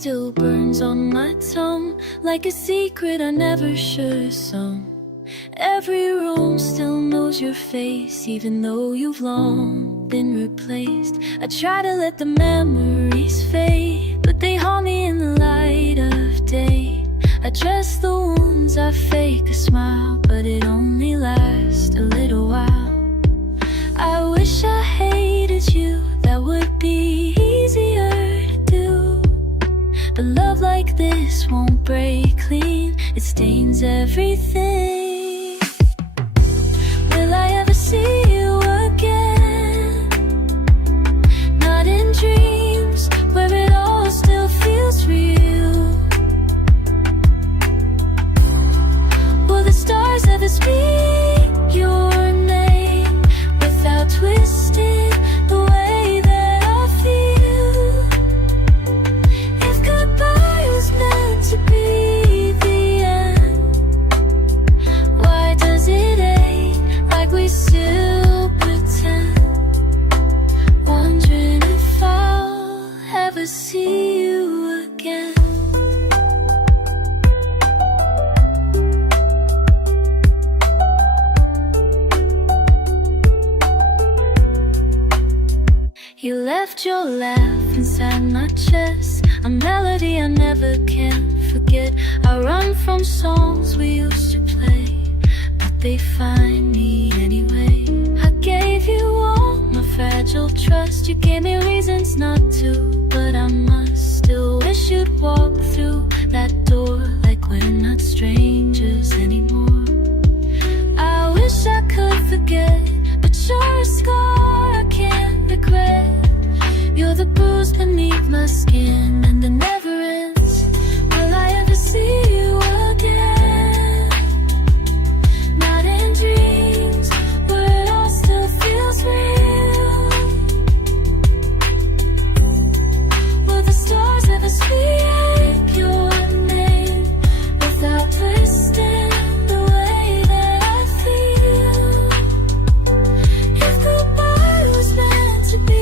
still burns on my tongue, like a secret I never should have sung. Every room still knows your face, even though you've long been replaced. I try to let the memories fade, but they haunt me in the light of day. I dress the wounds, I fake a smile, but it only lasts a little while. I wish I hated you, that would be easier to do. But love like this won't break clean, it stains everything. Will I ever see you again? Not in dreams, where it all still feels real. Will the stars ever speak your name without twisting the way that I feel? If goodbye was meant to be the end, why does it ache like we still pretend? Wondering if I'll ever see you again. You left your laugh inside my chest, a melody I never can forget. I run from songs we used to play, but they find me anyway. I gave you all my fragile trust, you gave me reasons not to, but I must still wish you'd walk through that door like we're not strangers anymore. I wish I could forget, but you're a scar I can't regret. You're the bruise beneath my skin, and it never ends. Will I ever see you again? Not in dreams, where it all still feels real. Will the stars ever speak your name without twisting the way that I feel? If goodbye was meant to be,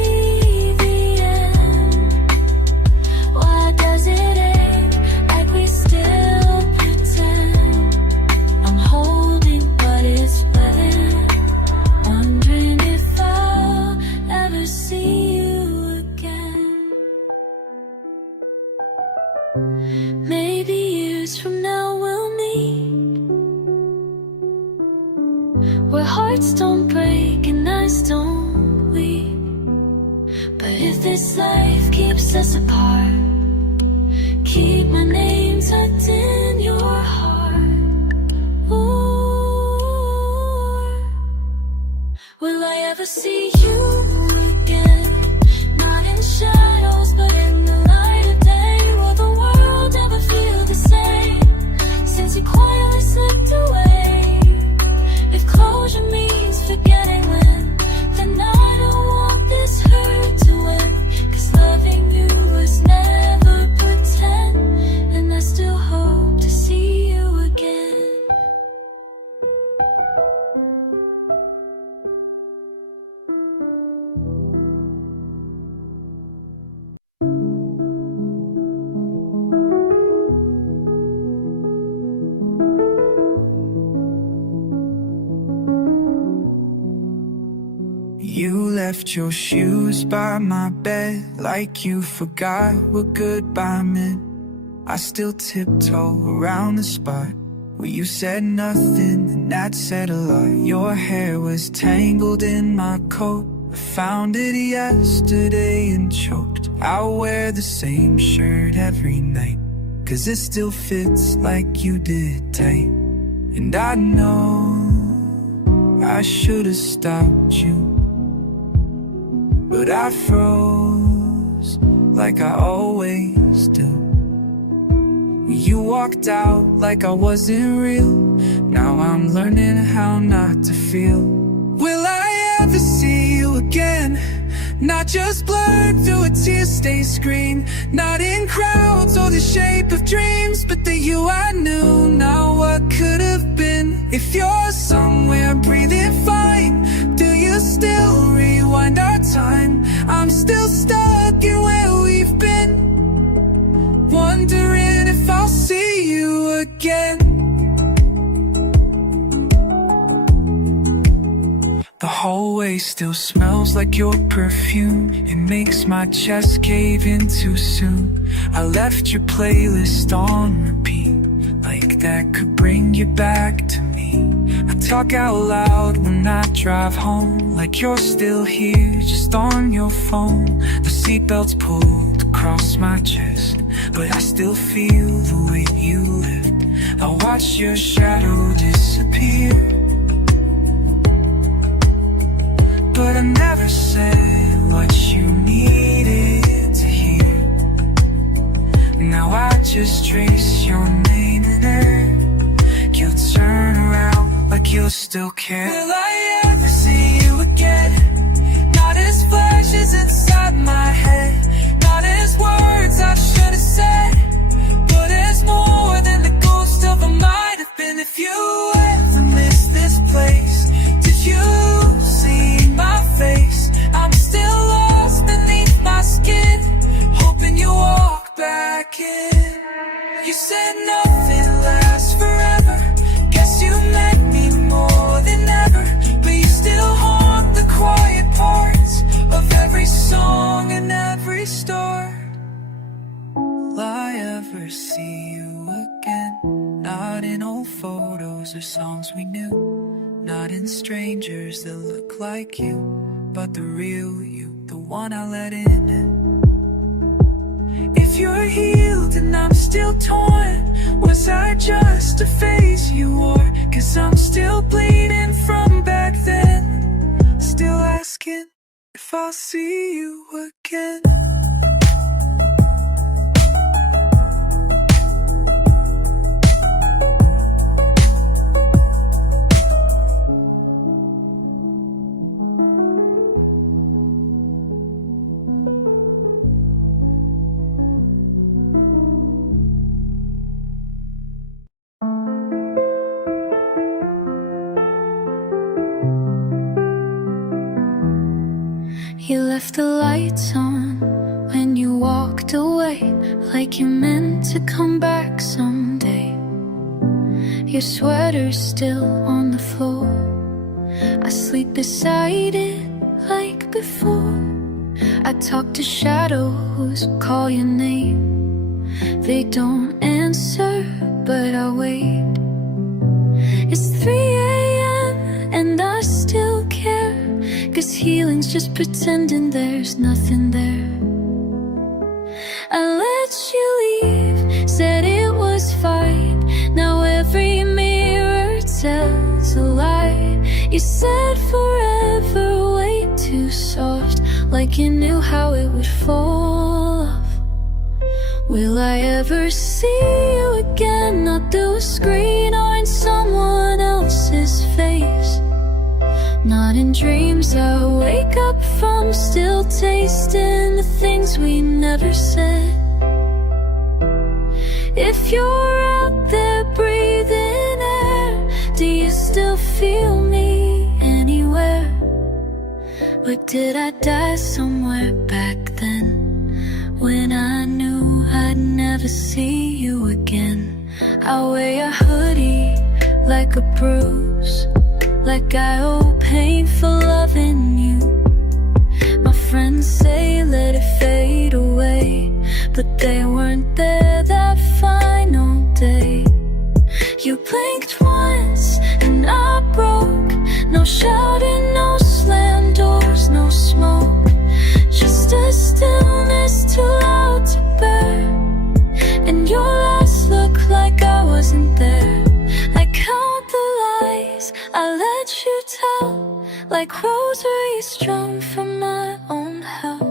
maybe years from now we'll meet, where hearts don't break and eyes don't weep. But if this life keeps us apart, keep my name tucked in your heart. Ooh, will I ever see you again? Not in shadows, but in the light of day. Will the world ever feel the same since you quietly slipped away? If closure means forgetting when, then I don't want this hurt to end. 'Cause loving you was never pretend, and I still hope to see you again. You left your shoes by my bed, like you forgot what goodbye meant. I still tiptoe around the spot where you said nothing, and that said a lot. Your hair was tangled in my coat, I found it yesterday and choked. I'll wear the same shirt every night, 'cause it still fits like you did tight. And I know I should've stopped you, but I froze like I always do. You walked out like I wasn't real. Now I'm learning how not to feel. Will I ever see you again? Not just blurred through a tear-stained screen, not in crowds or the shape of dreams, but the you I knew. Now what could have been? If you're somewhere breathing fine, do you still rewind our time? I'm still stuck in where we've been. again. The hallway still smells like your perfume. It makes my chest cave in too soon. I left your playlist on repeat, like that could bring you back to me. I talk out loud when I drive home, like you're still here, just on your phone. The seatbelt's pulled across my chest, but I still feel the way you lift. I watch your shadow disappear, but I never said what you needed to hear. Now I just trace your name in air. You turn around like you still care. Will I ever see you again? Not as flashes inside my head, not as words I should have said, but as more than the ghost of a might have been. If you ever miss this place, did you see my face? I'm still lost beneath my skin, hoping you walk back in. You said nothing lasts forever, guess you meant me more than ever, but you still haunt the quiet parts of every song and every start. Will I ever see you again? Not in old photos or songs we knew, not in strangers that look like you, but the real you, the one I let in. If you're healed and I'm still torn, was I just a phase you wore? 'Cause I'm still bleeding from back then, still asking if I'll see you again. You left the lights on when you walked away, like you meant to come back someday. Your sweater's still on the floor, I sleep beside it like before. I talk to shadows, call your name, they don't answer, but I wait. It's 3 a.m. and I still care, 'cause healing's just pretending there's nothing there. I let you leave, said it was fine, now every mirror tells a lie. You said forever way too soft, like you knew how it would fall off. Will I ever see you again? Not through a screen or in someone else's face, not in dreams I wake up from, still tasting the things we never said. If you're out there breathing air, do you still feel me anywhere? But did I die somewhere back then, when I knew I'd never see you again? I wear a hoodie like a bruise, like I owe pain for loving you. My friends say let it fade away, but they weren't there that final day. You blinked once and I broke, no shouting, no slam doors, no smoke, just a stillness too loud to bear. And your eyes look like I wasn't there. I count the lies I let you tell, like rosaries strung from my own hell.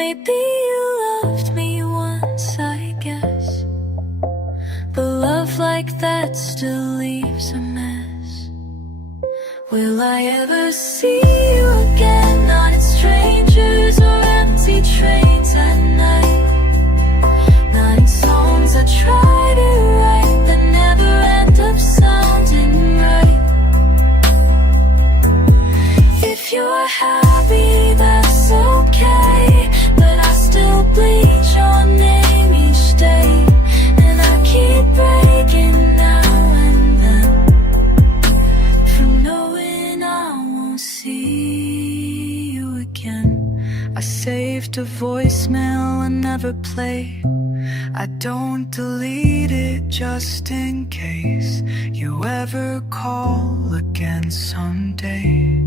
Maybe you loved me once, I guess, but love like that still leaves a mess. Will I ever see you again? Not in strangers or empty trains at night, not in songs I try to write that never end up sounding right. If you're happy, that's okay, but I still bleed your name each day, and I keep breaking left a voicemail I never played. I don't delete it just in case you ever call again someday.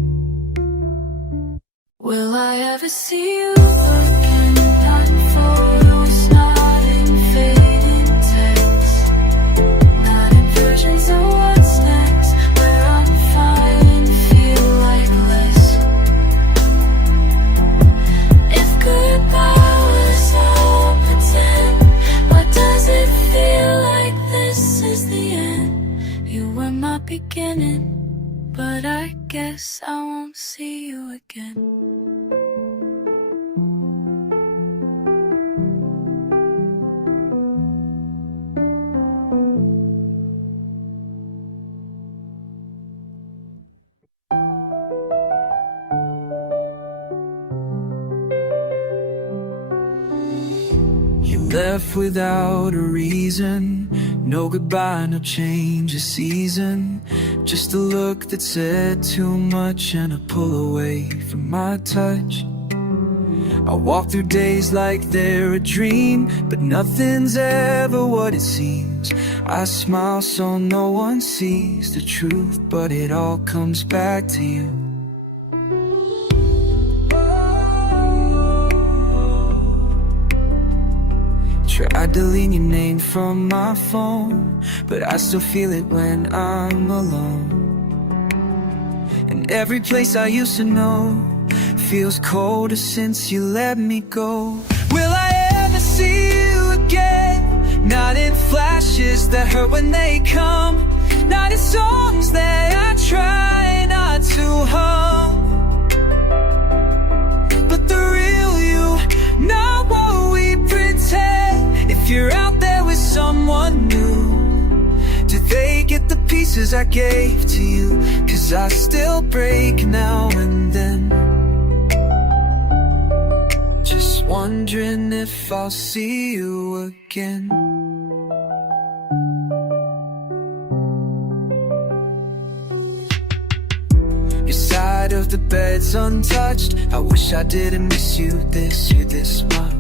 Will I ever see you again? Not photos, not in faded texts, not in versions of what's next, where I'm fine and feel like less. If goodbye was all pretend, why does it feel like this is the end? You were my beginning, but I guess I won't see you again. You left without a reason, no goodbye, no change of season, just a look that said too much and a pull away from my touch. I walk through days like they're a dream, but nothing's ever what it seems. I smile so no one sees the truth, but it all comes back to you. Tried deleting your name from my phone, but I still feel it when I'm alone. And every place I used to know feels colder since you let me go. Will I ever see you again? Not in flashes that hurt when they come, not in songs that I try not to hum, but the real you, not what we pretend. If you're out there with someone new, do they get the pieces I gave to you? 'Cause I still break now and then. Just wondering if I'll see you again. Your side of the bed's untouched. I wish I didn't miss you this much.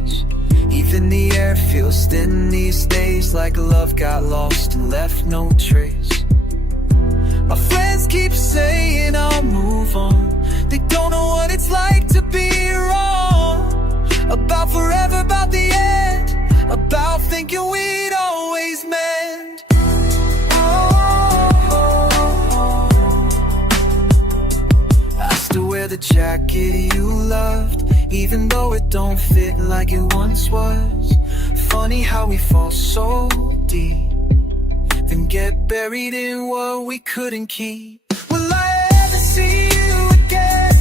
Even the air feels thin these days, like love got lost and left no trace. My friends keep saying I'll move on. They don't know what it's like to be wrong. About forever, about the end, about thinking we'd always mend. I still wear the jacket you loved, even though it don't fit like it once was. Funny how we fall so deep, then get buried in what we couldn't keep. Will I ever see you again?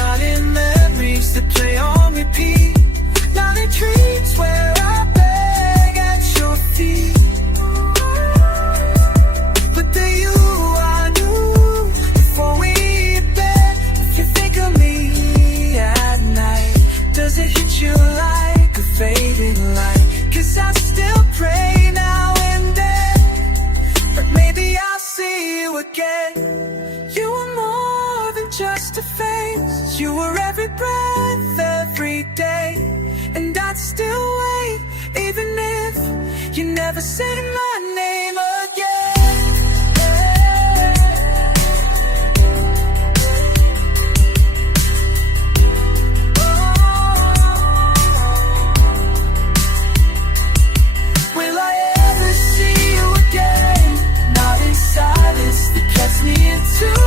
Not in memories that play on repeat, not in dreams where I beg at your feet, but the you I knew before we hit bed. If you think of me at night, does it hit you like a fading light? 'Cause I still pray now and then, but maybe I'll see you again. You were more than just a face, you were every breath, every day. And I'd still wait, even if you never said my name again. Will I ever see you again? Not in silence that cuts me in two,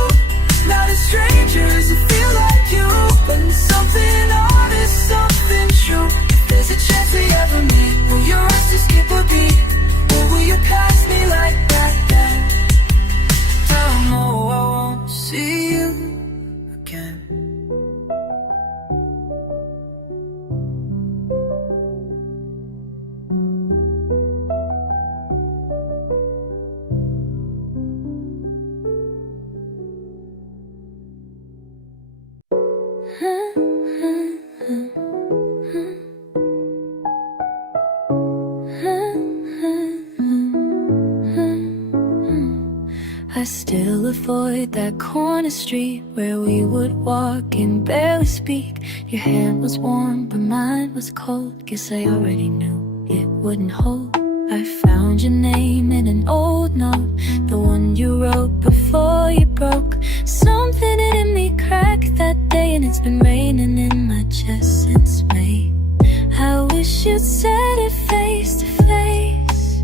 not as strangers that feel like you, but in something honest, something true. There's a chance we ever meet. Will your eyes just skip a beat? Or will your I still avoid that corner street where we would walk and barely speak. Your hand was warm, but mine was cold. Guess I already knew it wouldn't hold. I found your name in an old note, the one you wrote before you broke. Something in me cracked that day, and it's been raining in my chest since May. I wish you'd said it face to face,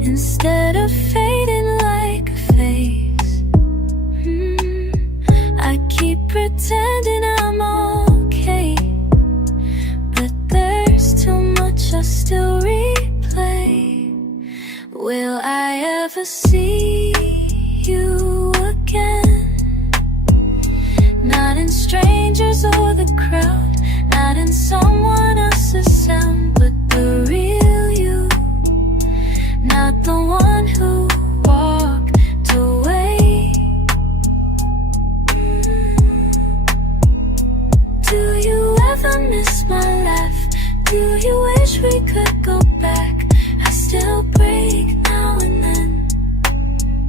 instead of fading like a phase. I keep pretending I'm okay, but there's too much I still replay. Will I ever see you again? Not in strangers or the crowd, not in someone else's sound, but the real you. Not the one who walked away. Do you ever miss my laugh? Do you wish we could go back? I still break now and then,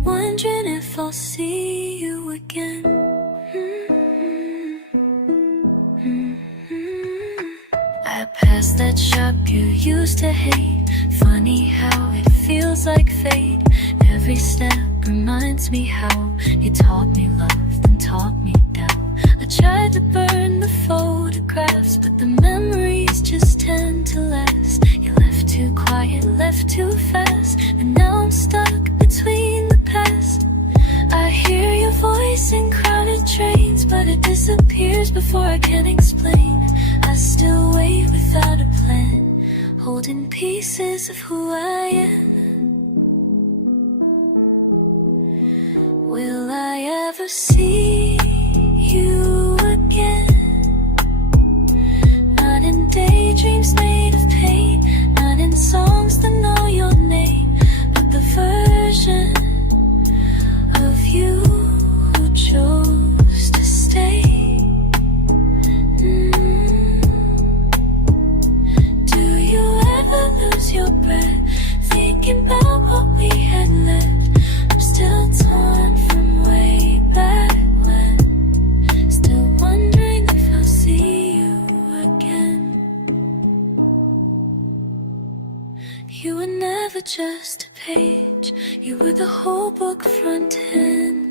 wondering if I'll see you again. I passed that shop you used to hate. Funny how it feels like fate. Every step reminds me how you taught me love, then taught me doubt. I tried to burn the photographs, but the memories just tend to last. You left too quiet, left too fast, and now I'm stuck between the past. I hear your voice in crowded trains, but it disappears before I can explain. I still wait without a plan, holding pieces of who I am. Will I ever see you again? Not in daydreams made of pain, not in songs that know your name, but the version of you who chose to stay. Do you ever lose your breath, thinking about what we had left? I'm still torn from way back when, still wondering if I'll see you again. You were never just a page, you were the whole book front end.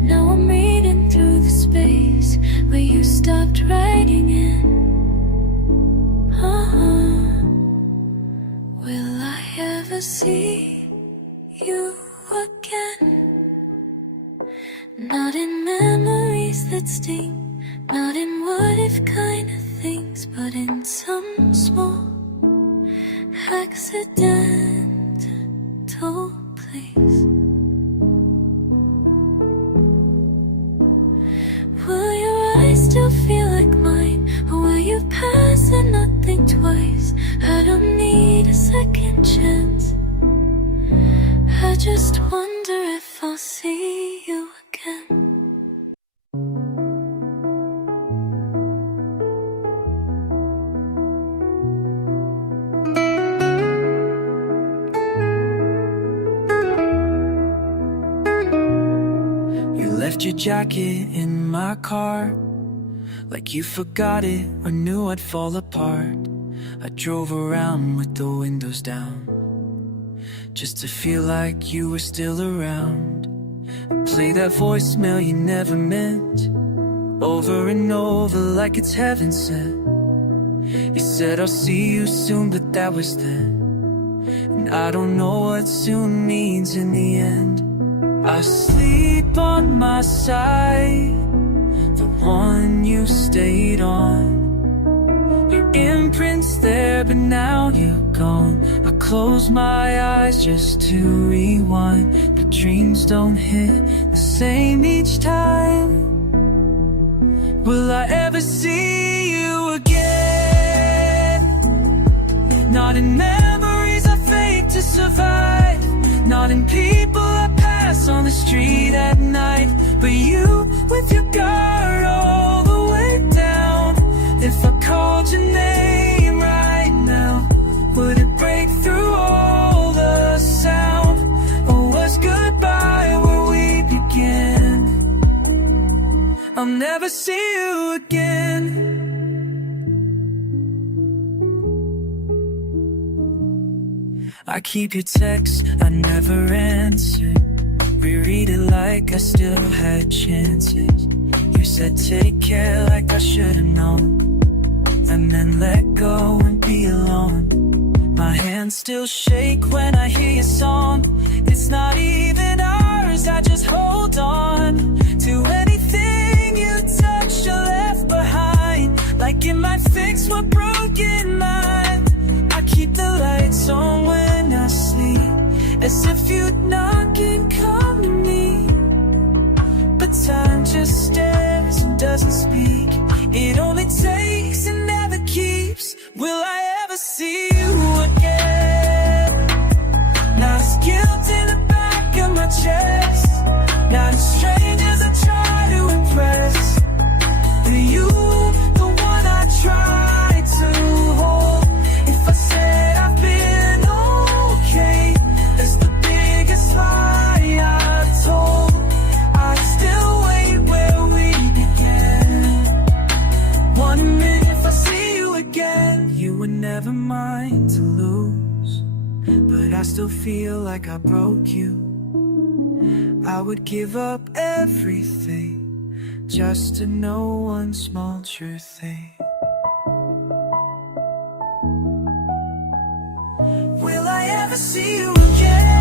Now I'm reading through the space where you stopped writing in. Will I ever see you again? Not in memories that sting, not in what if kind of things, but in some small accidental place. Will your eyes still feel like mine, or will you pass and not think twice? I don't need a second chance, I just wonder if I'll see you again. Left your jacket in my car, like you forgot it or knew I'd fall apart. I drove around with the windows down, just to feel like you were still around. Play that voicemail you never meant, over and over like it's heaven sent. You said I'll see you soon, but that was then, and I don't know what soon means in the end. I sleep on my side, the one you stayed on. Your imprint's there, but now you're gone. I close my eyes just to rewind, but dreams don't hit the same each time. Will I ever see you again? Not in memories I fake to survive, not in people I pass on the street at night, but you with your guard all the way down. I'll never see you again. I keep your texts, I never answer. Reread it like I still had chances. You said take care like I should've known, and then let go and be alone. My hands still shake when I hear your song. It's not even ours, I just hold on to anything you touched or left behind. Like it might fix what broke in mine. I keep the lights on when I sleep, as if you'd knock and come to me. But time just stares and doesn't speak. It only takes and never keeps. Will I ever see you again? Not as guilt in the back of my chest, not as strangers I try to impress. You, the one I try to hold. If I said I've been okay, that's the biggest lie I've told. I still wait where we began. 1 minute if I see you again. You were never mine to lose, but I still feel like I broke you. I would give up everything just to know one small true thing. Will I ever see you again?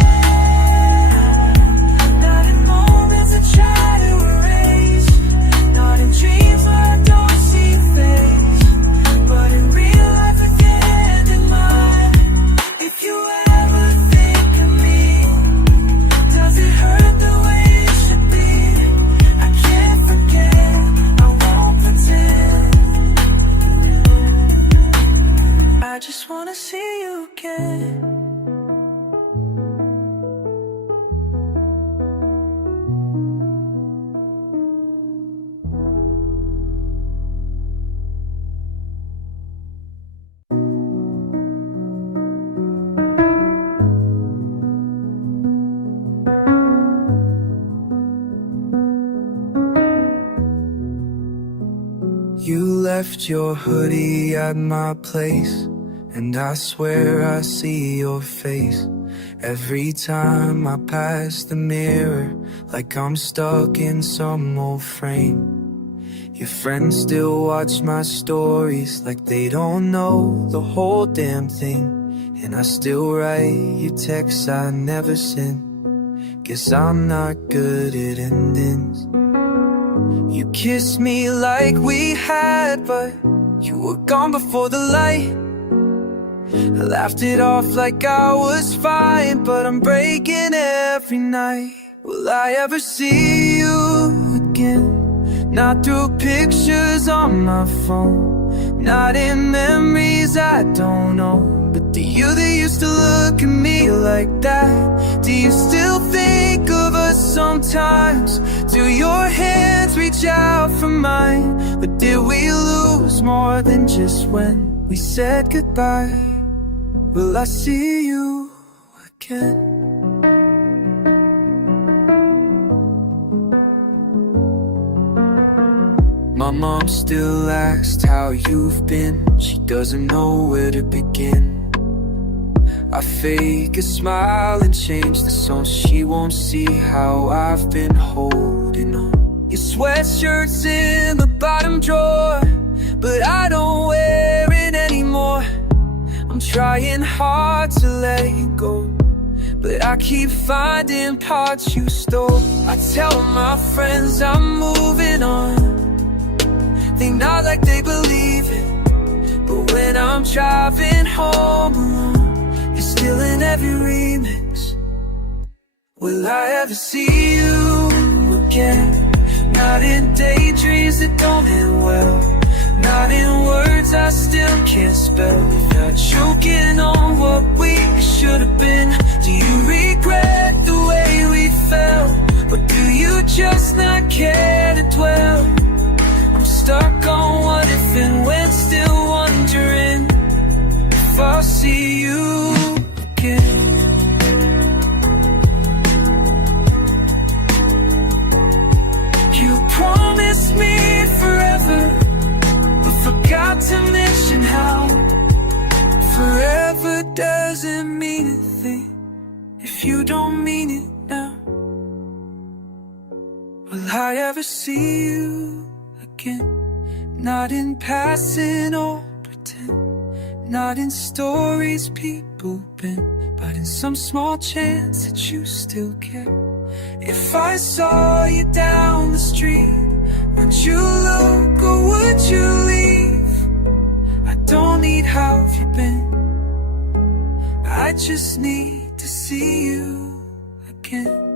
Not in moments I try to erase, not in dreams where I don't see your face, but in real life with your hand in mine. If you ever think of me, does it hurt the way it should be? I can't forget, I won't pretend. I just wanna see you again. You left your hoodie at my place, and I swear I see your face every time I pass the mirror, like I'm stuck in some old frame. Your friends still watch my stories like they don't know the whole damn thing, and I still write you texts I never sent. Guess I'm not good at endings. You kissed me like we had, but you were gone before the light. I laughed it off like I was fine, but I'm breaking every night. Will I ever see you again? Not through pictures on my phone, not in memories I don't know, but the you that used to look at me like that. Do you still think of us sometimes? Do your hands reach out for mine? But did we lose more than just when we said goodbye? Will I see you again? My mom still asks how you've been. She doesn't know where to begin. I fake a smile and change the song. She won't see how I've been holding on. Your sweatshirt's in the bottom drawer, but I don't wear it anymore. I'm trying hard to let it go, but I keep finding parts you stole. I tell my friends I'm moving on, they nod like they believe it, but when I'm driving home alone, you're still in every remix. Will I ever see you again? Not in daydreams that don't end well, not in words I still can't spell. Not choking on what we should have been. Do you regret the way we felt, or do you just not care to dwell? I'm stuck on what if and when, still wondering if I'll see you again. You promised me never see you again. Not in passing or pretend, not in stories people been, but in some small chance that you still care. If I saw you down the street, would you look or would you leave? I don't need how have you been, I just need to see you again.